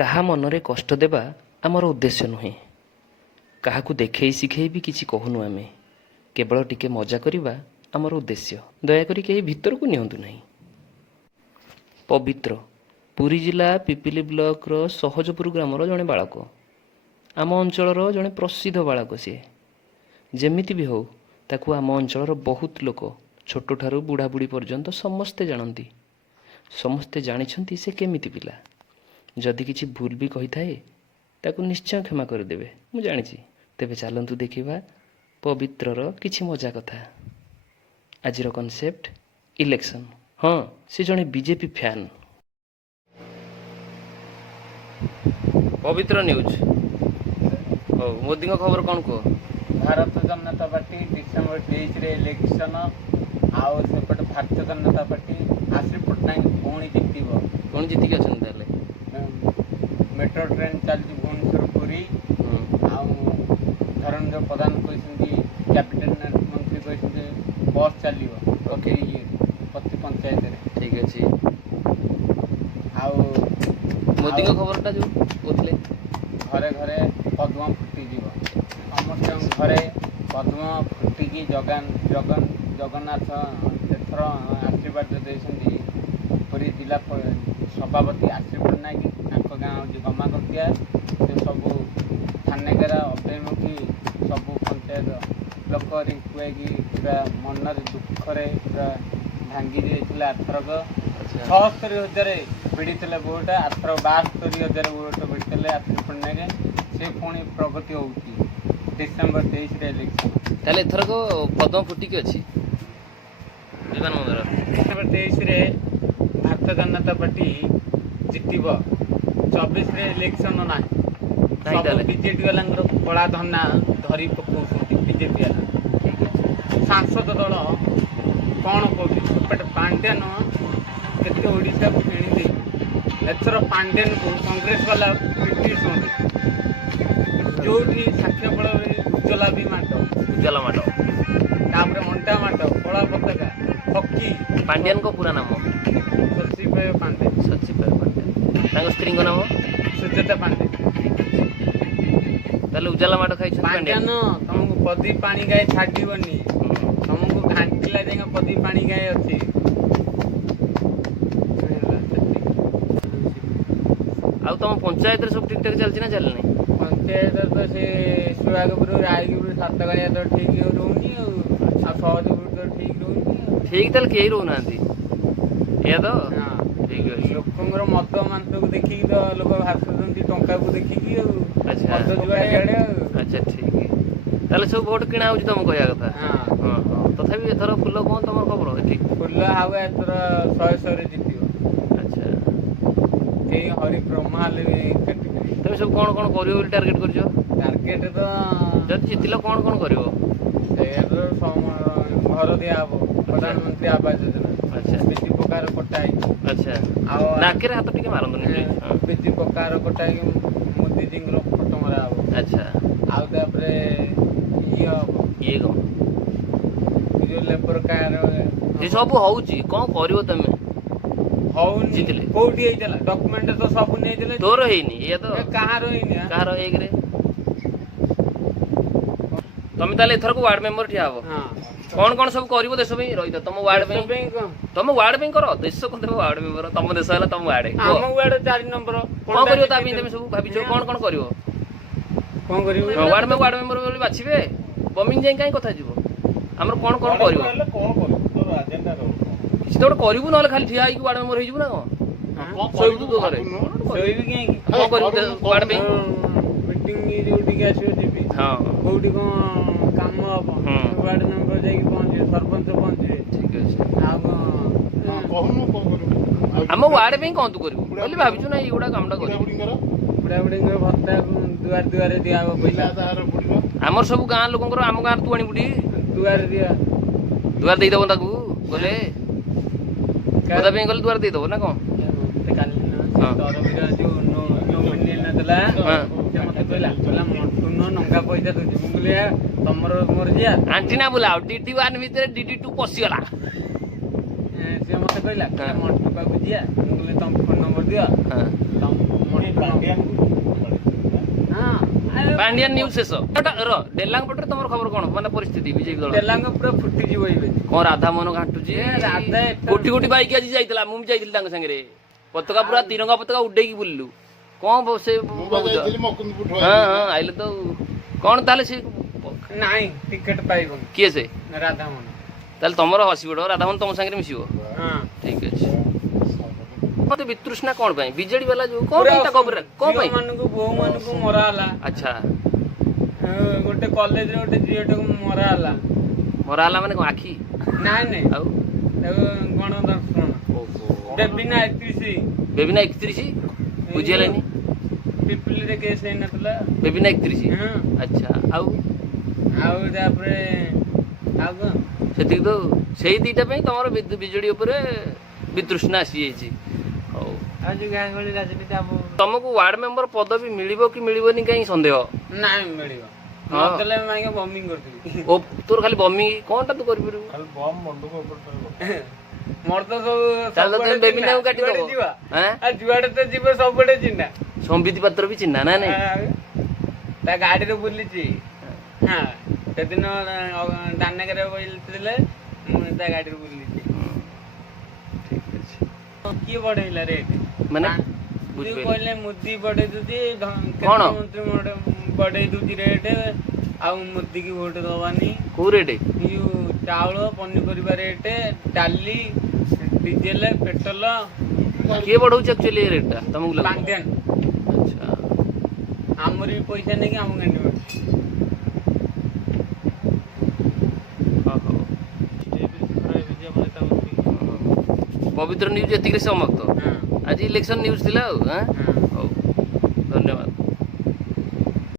କାହା ମନରେ କଷ୍ଟ ଦେବା ଆମର ଉଦ୍ଦେଶ୍ୟ ନୁହେଁ। କାହାକୁ ଦେଖେଇ ଶିଖେଇ ବି କିଛି କହୁନୁ ଆମେ। କେବଳ ଟିକେ ମଜା କରିବା ଆମର ଉଦ୍ଦେଶ୍ୟ। ଦୟାକରି କେହି ଭିତରକୁ ନିଅନ୍ତୁ ନାହିଁ। ପବିତ୍ର ପୁରୀ ଜିଲ୍ଲା ପିପିଲି ବ୍ଲକର ସହଜପୁର ଗ୍ରାମର ଜଣେ ବାଳକ। ଆମ ଅଞ୍ଚଳର ଜଣେ ପ୍ରସିଦ୍ଧ ବାଳକ ସିଏ। ଯେମିତି ବି ହେଉ ତାକୁ ଆମ ଅଞ୍ଚଳର ବହୁତ ଲୋକ ଛୋଟଠାରୁ ବୁଢ଼ାବୁଢ଼ୀ ପର୍ଯ୍ୟନ୍ତ ସମସ୍ତେ ଜାଣନ୍ତି। ସମସ୍ତେ ଜାଣିଛନ୍ତି ସେ କେମିତି ପିଲା। ଯଦି କିଛି ଭୁଲ ବି କହିଥାଏ ତାକୁ ନିଶ୍ଚୟ କ୍ଷମା କରିଦେବେ, ମୁଁ ଜାଣିଛି। ତେବେ ଚାଲନ୍ତୁ ଦେଖିବା ପବିତ୍ରର କିଛି ମଜା କଥା। ଆଜିର କନସେପ୍ଟ ଇଲେକ୍ସନ୍। ହଁ, ସେ ଜଣେ ବିଜେପି ଫ୍ୟାନ୍। ପବିତ୍ର ନ୍ୟୁଜ୍। ହଉ, ମୋଦିଙ୍କ ଖବର କ'ଣ କୁହ? ଭାରତ ଜନତା ପାର୍ଟି ଡିସେମ୍ବର 23 ଇଲେକ୍ସନ। ଆଉ ସେପଟେ ଭାରତୀୟ ଜନତା ପାର୍ଟି ଆଶ୍ରୀ ପଟ୍ଟନାୟକ ପୁଣି ଜିତିବ। କ'ଣ ଜିତିକି ଅଛନ୍ତି ତାହେଲେ? ମେଟ୍ରୋ ଟ୍ରେନ୍ ଚାଲିଛି ଭୁବନେଶ୍ୱର ପୁରୀ। ଆଉ ଧର୍ମେନ୍ଦ୍ର ପ୍ରଧାନ କହିଛନ୍ତି, କ୍ୟାବିନେଟ୍ ମନ୍ତ୍ରୀ କହିଛନ୍ତି ବସ୍ ଚାଲିବ ପ୍ରତି ପଞ୍ଚାୟତରେ। ଠିକ୍ ଅଛି। ଆଉ ମୋଦିଙ୍କ ଖବରଟା ଯେଉଁ କହୁଥିଲେ, ଘରେ ଘରେ ପଦ୍ମ ଫୁଟିଯିବ। ସମସ୍ତଙ୍କ ଘରେ ପଦ୍ମ ଫୁଟିକି ଜଗନ୍ନାଥ ଏଥର ଆଶୀର୍ବାଦ ଦେଇଛନ୍ତି। ପୁରୀ ଜିଲ୍ଲା ସଭାପତି ଆଶ୍ରୀ ପଟ୍ଟନାୟକ, ତାଙ୍କ ଗାଁ ହେଉଛି ଗମାକଟିଆ। ସେ ସବୁ ଥାନେକେରା ଅଭୟମୁଖୀ ସବୁ ପଞ୍ଚାୟତ ଲୋକ ରିଙ୍କୁଆଇକି ପୁରା ମନରେ ଦୁଃଖରେ ପୁରା ଭାଙ୍ଗି ଯାଇଥିଲା। ଆଥରକ 76,000 ବିଡ଼ିଥିଲେ ଭୋଟ, ଆଥର 72,000 ଭୋଟ ବିଡ଼ିଥିଲେ ଆଶ୍ରୀ ପଟ୍ଟନାୟକ। ସେ ପୁଣି ପ୍ରଗତି ହେଉଛି ଡିସେମ୍ବର 23 ଇଲେକ୍ସନ୍। ତାହେଲେ ଏଥରକ ପଦ୍ମ ଫୁଟିକି ଅଛି ବିମାନ ବନ୍ଦର। ଡିସେମ୍ବର 23 ଭାରତୀୟ ଜନତା ପାର୍ଟି ଜିତିବ। 24 ଇଲେକ୍ସନ ନାହିଁ। ସବୁ ବିଜେପି ବାଲାଙ୍କର କଳା ଧନା ଧରି ପକାଉଛନ୍ତି ବିଜେପି ବାଲା। ସାଂସଦ ଦଳ କ'ଣ କହୁଛି? ସେପଟେ ପାଣ୍ଡ୍ୟାନ କେତେ ଓଡ଼ିଶାକୁ କିଣିଦେଇ ଏଥର ପାଣ୍ଡ୍ୟାନକୁ କଂଗ୍ରେସ ବାଲା ପିଟିଛନ୍ତି। ଯୋଉଠି ସାକ୍ଷ୍ୟ ଫଳରେ ଉଜ୍ଜଲା ବି ମାଡ଼, ତାପରେ ଅଣ୍ଟା ମାଡ଼, କଳା ପତାକା, ହକି। ପାଣ୍ଡିଆନଙ୍କ ପୁରା ନାମ ସଚିବାୟ ପାଣ୍ଡେ। ତାଙ୍କ ସ୍ତ୍ରୀଙ୍କ ନାମ ସୁଜାତା ପାଣ୍ଡେ। ତାହେଲେ ଉଜାଲା ମାଡ଼ ଖାଇଛନ୍ତି ପାଣ୍ଡ୍ୟାନ। ତମକୁ ପଦି ପାଣି ଗାଏ ଛାଡ଼ିବନି, ତମକୁ ଘାଣ୍ଟିଲା ଯାଏଁ ପଦି ପାଣି ଗାଏ ଅଛି। ଆଉ ତମ ପଞ୍ଚାୟତରେ ସବୁ ଠିକ୍ ଠାକ୍ ଚାଲିଛି ନା ଚାଲିନି? ପଞ୍ଚାୟତ ତ ସେ ସୁହାଗପୁର, ରାୟଗପୁର, ସାତଗାଳିଆ ତ ଠିକ୍ ରହୁନି ଆଉ ସହଜପୁର ତ ଠିକ୍ ରହୁନି। ଠିକ୍ ତାହେଲେ କେହି ରହୁନାହାନ୍ତି, ଏଇଆ ତ? ଠିକ୍ ଅଛି। ଲୋକଙ୍କର ମଦ ମାଂସକୁ ଦେଖିକି ତ ଲୋକ ଭାସୁଛନ୍ତି, ଟଙ୍କାକୁ ଦେଖିକି ଆଉ। ଆଚ୍ଛା ମଦ ଯୁଆଡ଼େ ଆଉ। ଆଚ୍ଛା, ଠିକ୍। ତାହେଲେ ସବୁ ଭୋଟ କିଣା ହେଉଛି ତମ କହିବା କଥା? ହଁ। ତଥାପି ଏଥର ଫୁଲ କ'ଣ ତମର ଖବର ଏଠି? ଫୁଲ ହାୱା ଏଥର 100 ଜିତିବ। ଆଚ୍ଛା, କେହି ହରିବ୍ରହ୍ମା ହେଲେ ବି କାଟିପାରିବେ। ତମେ ସବୁ କ'ଣ କ'ଣ କରିବ ବୋଲି ଟାର୍ଗେଟ୍ କରିଛ? ଟାର୍ଗେଟ ତ ଯଦି ଜିତିଲ କ'ଣ କ'ଣ କରିବ? ସେଇଆ ତ ଘର ଦିଆହବ, ପ୍ରଧାନମନ୍ତ୍ରୀ ଆବାସ ଯୋଜନା। ଆଚ୍ଛା, ବିଜୁ ପକ୍କାର କଟା ହେଇଛି। ଆଚ୍ଛା। ଆଉ ନାକରେ ହାତ ଟିକେ ମାରନ୍ତୁନି। ବିଜୁ ପକ୍କାର କଟା ହେଇକି ମୋଦିଜୀଙ୍କର ଫଟୋ ମରା ହବ। ଆଚ୍ଛା। ଆଉ ତାପରେ ଇଏ ହବ, ଇଏ କ'ଣ ଯୋଉ ଲେବର କାର୍ଡ ଏ ସବୁ ହଉଛି, କ'ଣ କରିବ ତମେ? ହଉନି। ଜିତିଲେ କୋଉଠି ହେଇଥିଲା? ଡକୁମେଣ୍ଟ ତ ସବୁ ନେଇଥିଲେ। ତୋର ହେଇନି? ଏଇଆ ତ? କାହାର ହେଇନି? କାହାର? ଏକରେ ତମେ ତାହେଲେ ଏଥରକ ୱାର୍ଡ ମେମ୍ବର ଠିଆ ହବ। କ'ଣ କ'ଣ ସବୁ କରିବ ଦେଶ ପାଇଁ? ରହିଥ ତମ ୱାର୍ଡ ପାଇଁ ତମ ୱାର୍ଡ ପାଇଁ କର। ଦେଶ କ'ଣ ଦେବ ୱାର୍ଡ ମେମ୍ବର? ତମ ଦେଶ ହେଲା ତମ ୱାର୍ଡ। ଆମ ୱାର୍ଡ 4 ନମ୍ବର। କ'ଣ କରିବ ତା ପାଇଁ ତମେ ସବୁ ଭାବିଛ? କ'ଣ କ'ଣ କରିବ? କ'ଣ କରିବ? ୱାର୍ଡ ମେମ୍ବର ବୋଲି ବାଛିବେ। ବମିଂ ଯାଇ କାହିଁ କଥା ଯିବ? ଆମର କ'ଣ କ'ଣ କରିବ? କିଛି ତ ଗୋଟେ କରିବୁ, ନହେଲେ ଖାଲି ଠିଆ ହେଇକି ୱାର୍ଡ ମେମ୍ବର ହେଇଯିବୁ ନା କ'ଣ? ଶୋଇବୁ ତୁ ଘରେ? ଶୋଇବି କାହିଁକି? କ'ଣ କରିବୁ ୱାର୍ଡ ପାଇଁ? ମିଟିଂ ଯୋଉଠିକି ଆସିବ ଯିବି। ହଁ। କୋଉଠି କ'ଣ କାମ ହବ ୱାର୍ଡ ମେମ୍ବର ଯାଇକି ପହଞ୍ଚିବେ, ସରପଞ୍ଚ ପହଞ୍ଚିବେ। ଠିକ୍ ଅଛି। ଆଉ ଆମ ୱାର୍ଡ ପାଇଁ କ'ଣ ତୁ କରିବୁ ବୋଲି ଭାବିଛୁ ନା? ଏଇଗୁଡ଼ା କାମଟା କରିବୁ। ବୁଢ଼ାବୁଢ଼ୀଙ୍କର ଭତ୍ତା ଦୁଆରେ ଦିଆହବ ପଇସା। ଆମର ସବୁ ଗାଁ ଲୋକଙ୍କର, ଆମ ଗାଁରେ ତୁ ଆଣିବୁ ଟି ଦୁଆରେ ଦୁଆର ଦେଇଦବ ତାକୁ ଗଲେ, କଥା ପାଇଁ ଗଲେ ଦୁଆର ଦେଇଦବ ନା କ'ଣ? କାଲି ତରବିର ଯୋଉ ନୋମିନି ନଥିଲା, ସେ ମତେ କହିଲା ନଙ୍ଗା ପଇସା ଦଉଛି। ମୁଁ କହିଲି ତମର ମୋର ଯିଆ ଆଣ୍ଟି ନା ବୁଲାଅ। DD1 ଭିତରେ DD2 ପଶିଗଲା। ସେ ମତେ କହିଲା ମଣ୍ଟୁ ପାଖକୁ ଯିଆ। ମୁଁ କହିଲି ତମ ଫୋନ ନମ୍ବର ଦିଅ। ପାଣ୍ଡିଆ ନ୍ୟୁଜ୍ ଶେଷ ର ଡେଲାଙ୍ଗ ପଟରେ ତମର ଖବର କଣ ମାନେ ପରିସ୍ଥିତି ବିଜେପି ଦଳ ଡେଲାଙ୍ଗ ପୁରା ଫୁଟିଯିବ ଏବେ। କଣ ରାଧାମୋହନ ଘାଣ୍ଟୁଛି ରାଧା କୋଟି କୋଟି ବାଇକ ଆଜି ଯାଇଥିଲା ମୁଁ ବି ଯାଇଥିଲି ତାଙ୍କ ସାଙ୍ଗରେ ପତାକା ପୁରା ତିରଙ୍ଗା ପତାକା ଉଡେଇକି ବୁଲିଲୁ କଣ ସେ ଭାବୁଛ ହଁ ହଁ ଆଇଲେ ତ କଣ ତାହେଲେ ସେ ନାଇଁ ଟିକେଟ ପାଇବନି କିଏ ସେ ରାଧାମୋହନ। ତାହେଲେ ତମର ହସିବ ରାଧାମୋହନ ତମ ସାଙ୍ଗରେ ମିଶିବ ହଁ ଠିକ ଅଛି ମତେ ବିତୃଷ୍ଣା କଣ ପାଇଁ ବିଜେଡି ବାଲା ଯୋଉ କଣ ପାଇଁ ତା ଖବର କଣ ପାଇଁ ମାନଙ୍କୁ ବୋହୁ ମାନଙ୍କୁ ମରା ହେଲା। ଆଚ୍ଛା ଗୋଟେ କଲେଜରେ ଗୋଟେ ଝିଅଟାକୁ ମରା ହେଲା। ମରା ହେଲା ମାନେ କଣ ଆଖି ନାଇଁ ନାଇଁ ଆଉ ତାକୁ ଗଣଦର୍ଶନ ବେବିନା 31 ବେବିନା 31 ବୁଝି ହେଲାନି ପିପିଲିରେ କେସ୍ ହେଇନଥିଲା ବେବିନା 31 ହଁ। ଆଚ୍ଛା ଆଉ ତାପରେ ଆଉ କଣ ସେତିକି ତ ସେଇ ଦିଟା ପାଇଁ ତମର ବିଜେଡି ଉପରେ ବିତୃଷ୍ଣା ଆସିଯାଇଛି ହଉ ଆଉ ଯୋଉ ଗାଁ ଗହଳି ରାଜନୀତି ଆମ ତମକୁ ୱାର୍ଡ ମେମ୍ବର ପଦବୀ ମିଳିବ କି ମିଳିବନି କାହିଁ ସନ୍ଦେହ ନାଇଁ ମିଳିବ ହଁ। ନଦେଲେ ମାଇକେ ବମିଂ କରିଦେବି। ଓ ତୋର ଖାଲି ବମି କଣଟା ତୁ କରିପାରିବୁ ମୋର ତ ସବୁ ତାହେଲେ ତ ସବୁଆଡେ ବେବିନାକୁ ଚିହ୍ନା। କାଟିଦବ। ଯୁଆଡେ ଯିବା ଆଁ? ଆଉ ଯୁଆଡେ ତ ଯିବ ସବୁଆଡେ ଚିହ୍ନା। ସମ୍ବିତ ପାତ୍ର ବି ଚିହ୍ନା ନା ନାଇଁ ତା ଗାଡିରେ ବୁଲିଛି ହଁ ସେଦିନ ଦାନଗରେ ବୁଲିଥିଲେ ମୁଁ ତା ଗାଡିରେ ବୁଲିଛି। ଠିକ ଅଛି କିଏ ବଢେଇଲା ରେଟ୍ ମାନେ ଯୋଉ କହିଲେ ମୋଦି ବଢେଇ ଦଉଛି କଣ? କେନ୍ଦ୍ରମନ୍ତ୍ରୀ ବଢେଇ ଦଉଛି ରେଟ୍ ଆଉ ମୋଦି କି ଭୋଟ ଦବାନି। କୋଉ ରେଟ୍ ଯୋଉ ଚାଉଳ ପନିପରିବା ରେଟ୍ ଡାଲି ଡିଜେଲ ପେଟ୍ରୋଲ କିଏ ବଢଉଛି ଆକ୍ଚୁଆଲି ରେଟ୍ ଟା ତମକୁ ଲାଗୁଛି ପାଣ୍ଡିଆନ ଆଚ୍ଛା ଆମର ବି ପଇସା ନେଇକି ଆମ ଗାଣ୍ଡି ମାରୁଛି। ପବିତ୍ର ନ୍ୟୁଜ୍ ଏତିକିରେ ସମାପ୍ତ ହଁ ଆଜି ଇଲେକ୍ସନ ନ୍ୟୁଜ୍ ଥିଲା ଆଉ ହଁ। ହଉ ଧନ୍ୟବାଦ।